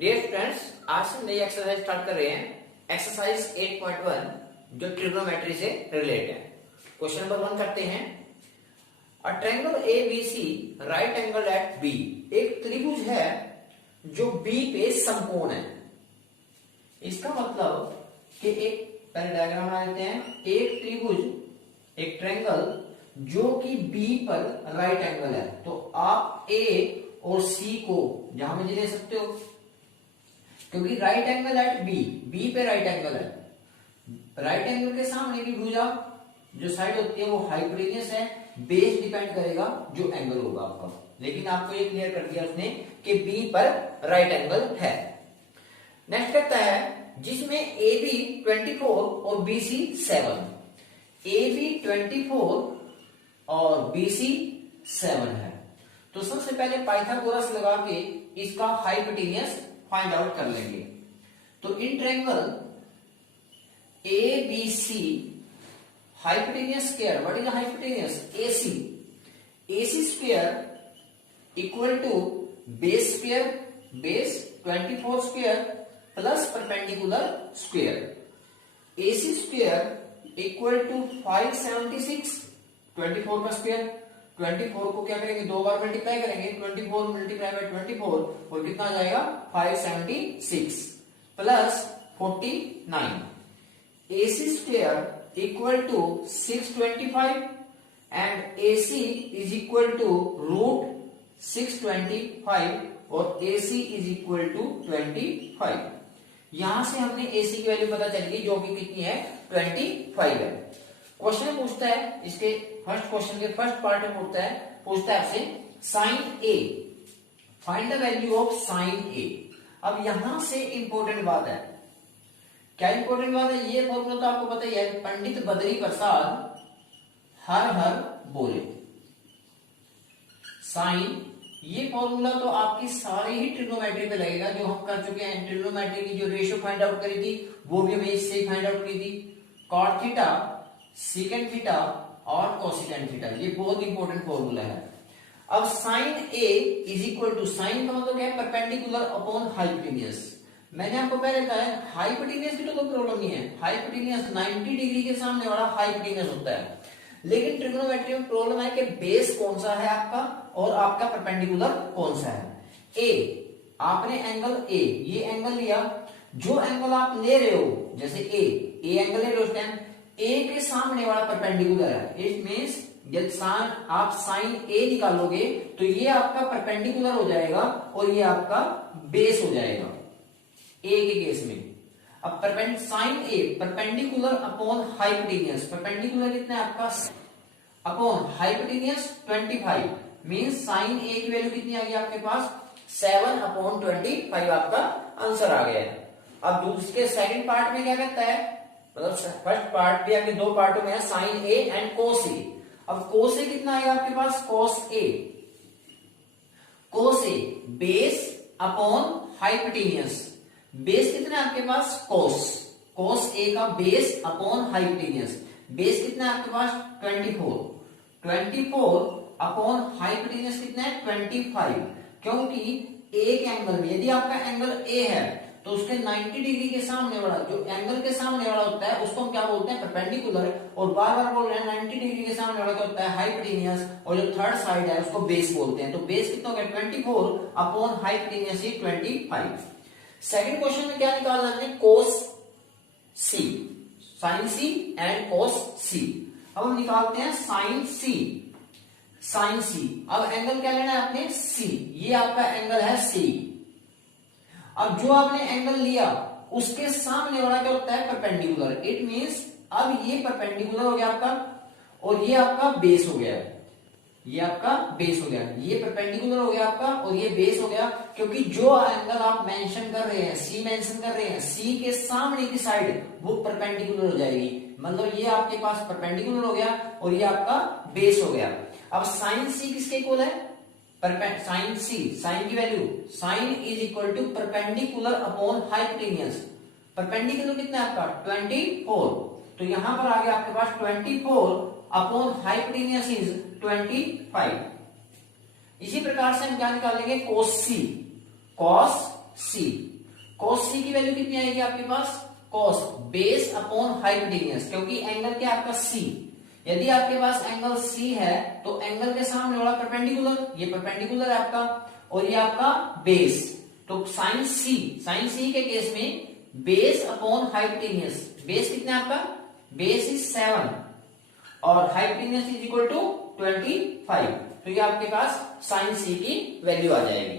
Dear friends, आज से नई एक्सरसाइज स्टार्ट कर रहे हैं। एक्सरसाइज 8.1 जो ट्रिग्नोमेट्री से रिलेटेड है। क्वेश्चन नंबर 1 करते हैं। A triangle ABC right angle at B। एक त्रिभुज है जो B पे समकोण है। इसका मतलब कि एक पहले डायग्राम बना लेते हैं। एक त्रिभुज, एक ट्रायंगल जो कि B पर राइट एंगल है। तो आप A और C को जहां में ले सकते हो, क्योंकि राइट एंगल एट बी पे राइट एंगल है। राइट एंगल के सामने की भुजा जो साइड होती है वो हाइपोटेन्यूस है। बेस डिपेंड करेगा जो एंगल होगा आपका, लेकिन आपको ये क्लियर कर दिया उसने कि बी पर राइट एंगल है। नेक्स्ट कहता है जिसमें ए बी 24 और बी सी 7। ए बी 24 और बी सी 7 है। तो सबसे पहले पाइथागोरस लगा के इसका हाइपोटेन्यूस फाइंड आउट कर लेंगे। तो in triangle ABC hypotenuse square, what is the hypotenuse? AC square equal to base square, base 24 square plus perpendicular square. AC square equal to 576, 24 का स्क्वायर। 24 को क्या करेंगे, दो बार मल्टीप्लाई करेंगे। 24 मल्टीप्लाई बाय 24 और कितना आ जाएगा 576 plus 49। AC square equal to 625 and AC is equal to root 625 और AC इज इक्वल टू 25। यहां से हमने AC की वैल्यू पता चल गई जो कि कितनी है, 25 है। क्वेश्चन पूछता है, इसके फर्स्ट क्वेश्चन के फर्स्ट पार्ट में पूछता है आपसे sine A, find the value of sine A। अब यहां से इंपॉर्टेंट बात है। क्या इंपॉर्टेंट बात है? ये फॉर्मूला तो आपको पता ही है, पंडित बद्री प्रसाद हर हर बोले। साइन, ये फॉर्मूला तो आपकी सारी ही ट्रिग्नोमेट्री पे लगेगा जो हम कर चुके हैं। ट्रिग्नोमेट्री की जो रेशियो फाइंड आउट करी थी वो भी हमें इससे फाइंड आउट की थी। कॉट थीटा, सीकेंट थीटा और कोसिकेंट थीटा, ये बहुत इंपॉर्टेंट फॉर्मूला है। अब sine A is equal to, sine का मतलब क्या है, परपेंडिकुलर अपॉन हाइपोटेन्यूस। मैंने आपको पहले कहा है हाइपोटेन्यूस की तो कोई प्रॉब्लम नहीं है। हाइपोटेन्यूस 90 डिग्री के सामने वाला हाइपोटेन्यूस होता है। लेकिन ट्रिग्नोमेट्री में प्रॉब्लम है कि बेस कौन सा है आपका और आपका परपेंडिकुलर कौन सा है। ए, आपने एंगल A, ये एंगल लिया। जो एंगल आप ले रहे हो, जैसे ए एंगल ले रहे हो उस टाइम ए के सामने वाला परपेंडिकुलर है। इट मींस जब आप साइन A निकालोगे तो ये आपका परपेंडिकुलर हो जाएगा और ये आपका बेस हो जाएगा A के केस में। अब sine A perpendicular upon hypotenuse, perpendicular कितना है आपका upon hypotenuse 25, means sine A की वैल्यू कितनी आ गई आपके पास 7/25 आपका आंसर आ गया है। अब दूसरे सेकंड पार्ट में क्या कहता है, मतलब फर्स्ट पार्ट भी आपके दो पार्टों में है, sine A and cos A। अब कोस A कितना आएगा आपके पास, cos A base upon hypotenuse. Base कितना है आपके पास, कोस A का बेस अपॉन हाइपोटेन्यूस। बेस कितना है आपके पास 24 अपॉन हाइपोटेन्यूस कितना है 25। क्योंकि एक एंगल में, यदि आपका एंगल A है तो उसके 90 डिग्री के सामने वाला, जो एंगल के सामने वाला होता है उसको हम क्या बोलते हैं, परपेंडिकुलर। और बार बार बोल रहे हैं 90 डिग्री के सामने वाला क्या होता है, हाइपोटेन्यूस। और जो थर्ड साइड है उसको बेस बोलते हैं। तो बेस कितना हो गया 24 अपॉन हाइपोटेन्यूस 25। सेकंड क्वेश्चन में क्या निकालना है, cos C, sine C and cos C। अब हम निकालते हैं साइन C। अब एंगल क्या लेना है आपने, C, ये आपका एंगल है C। अब जो आपने एंगल लिया उसके सामने वाला क्या होता है, परपेंडिकुलर। इट मींस अब ये परपेंडिकुलर हो गया आपका और ये आपका बेस हो गया। ये आपका बेस हो गया, ये परपेंडिकुलर हो गया आपका और ये बेस हो गया। क्योंकि जो एंगल आप मेंशन कर रहे हैं, C मेंशन कर रहे हैं, C के सामने की साइड वो परपेंडिकुलर हो जाएगी। मतलब ये आपके पास परपेंडिकुलर हो गया और ये आपका बेस हो गया। अब साइन C किसके इक्वल है, साइन C, साइन की value, sine is equal to perpendicular upon hypotenuse. Perpendicular कितना है आपका 24, तो यहां पर आ गया आपके पास 24 अपॉन हाइपोटेन्यूस इज 25। इसी प्रकार से हम क्या निकालेंगे, कोस सी। कॉस सी की वैल्यू कितनी आएगी आपके पास, कॉस बेस अपॉन हाइपोटेन्यूज, क्योंकि एंगल क्या आपका सी। यदि आपके पास एंगल सी है तो एंगल के सामने वाला परपेंडिकुलर, ये परपेंडिकुलर है आपका, और ये आपका बेस, तो साइन सी के केस में बेस अपॉन हाइपोटेन्यूज, बेस कितना है आपका, बेस इज 7 और हाइपोटेन्यूज इज इक्वल टू 25, तो ये आपके पास साइन सी की वैल्यू आ जाएगी।